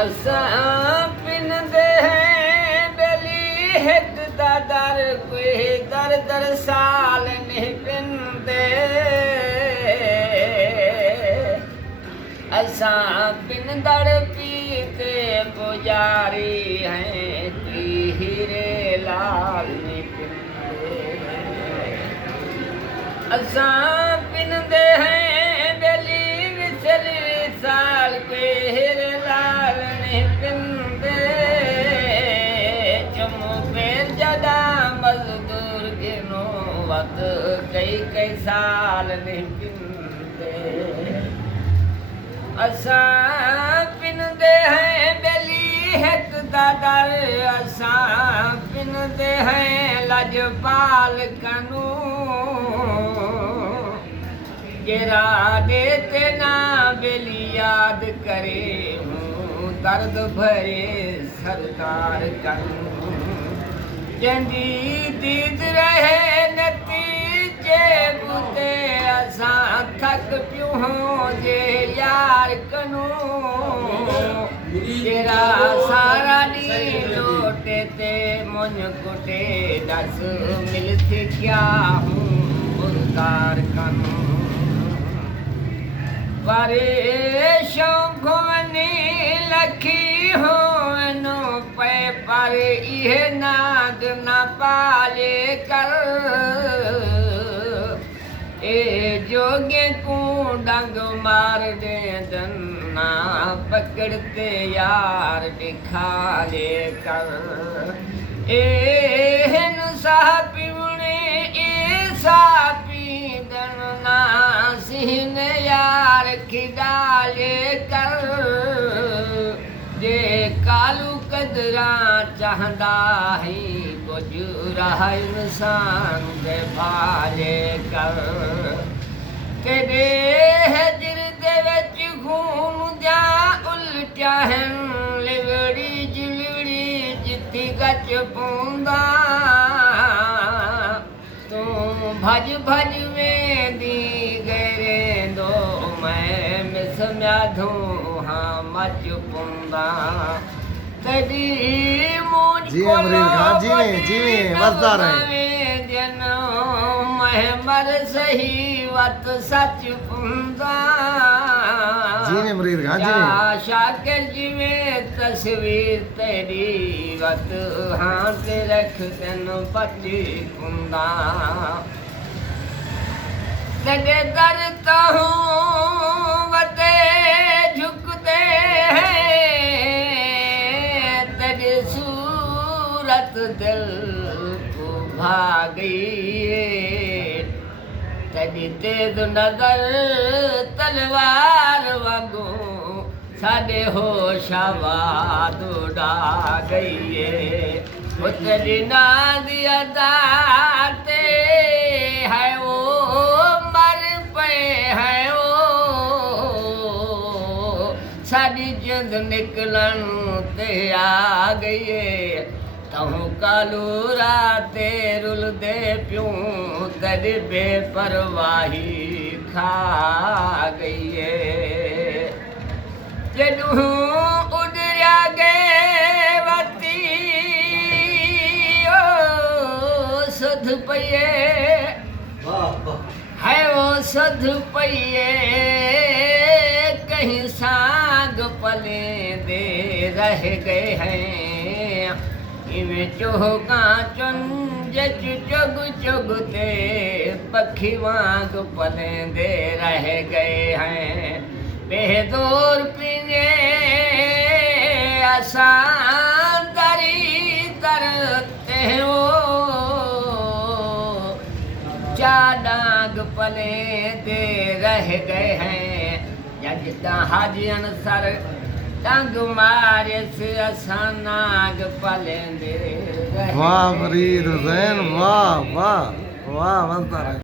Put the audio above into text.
असां पिनंदे हैं बेली हित दा दर कोई दर दर साल नहीं पिनदे असां पिनदड़ पीते पुजारी हैं कोई हीरे लाल नहीं पिनदे असां पिनंदे हैं बेली विचली साल कोई हीरे लाल नहीं पिनदे चमू पेर जदा मजदूर गिनो वत कई साल नहीं पिनदे असां पिनंदे हैं बेली हिक दा दर असां पिनंदे हैं लजपाल कनू जेरा देते ना बेली याद करे हूँ दर्द भरे सरदार कनू जंदी दीद रहे नतीजे बुते असां थक पियूं जे यार कनू तेरा सारा नी लोटे ते मुझ कुटे दस मिलते क्या हूँ मुर्दार कनू परे शौखनी लखी हो नो पे पर इहे नाग न पाले कर ए जोगे को डंग मार दे दन्ना पकड़ते यार दिखा ले कर ए सापिवणे ए सापी दन्ना सिन यार खिडाले कर जे कालू कदरा चाहदा है कुछ रहा इंसान दे भाले कर तेरे हजर दे विच खून जा उल्टिया हैं लिवड़ी जुलड़ी जित्ती गच पूंदा तू भज भज में दी गरे दो मैं मिसम्या धू हाँ मच पुंदा तड़ी मुझ को जीवे मजदार है मैं मर सही वत सच पुंदा जीने मुरीद खां जीने शाकिर जिवे तस्वीर तेरी वत हाथ रख तन बची पुंदा तेरे दर तो वते झुकते हैं तेरी सूरत दिल को भागी तेरी तेज नजर तलवार वांगू साडे होशाबाद उड़ा गई है तेरी नादी अदाते है वो मर पे है वो साडी जिंद निकलन ते आ गई है तहूँ कालू राते रुल दे प्यूं तेरी बेपरवाही खा गई है जदू उड़िया गए वती ओ सुध पइए है वो सुध पइए कहीं साग पले दे रह गए हैं इवें चोगा चुंज चुग चुगते पखी वांग पले दे रह गए हैं बेदूर पीने आसान दरी तरते हो चाडाग पले दे रह गए हैं जगदा हाजियन सर टंग मारे से असानाग पले दे वाह मरीद हुसैन वाह वाह वाह मजदार है।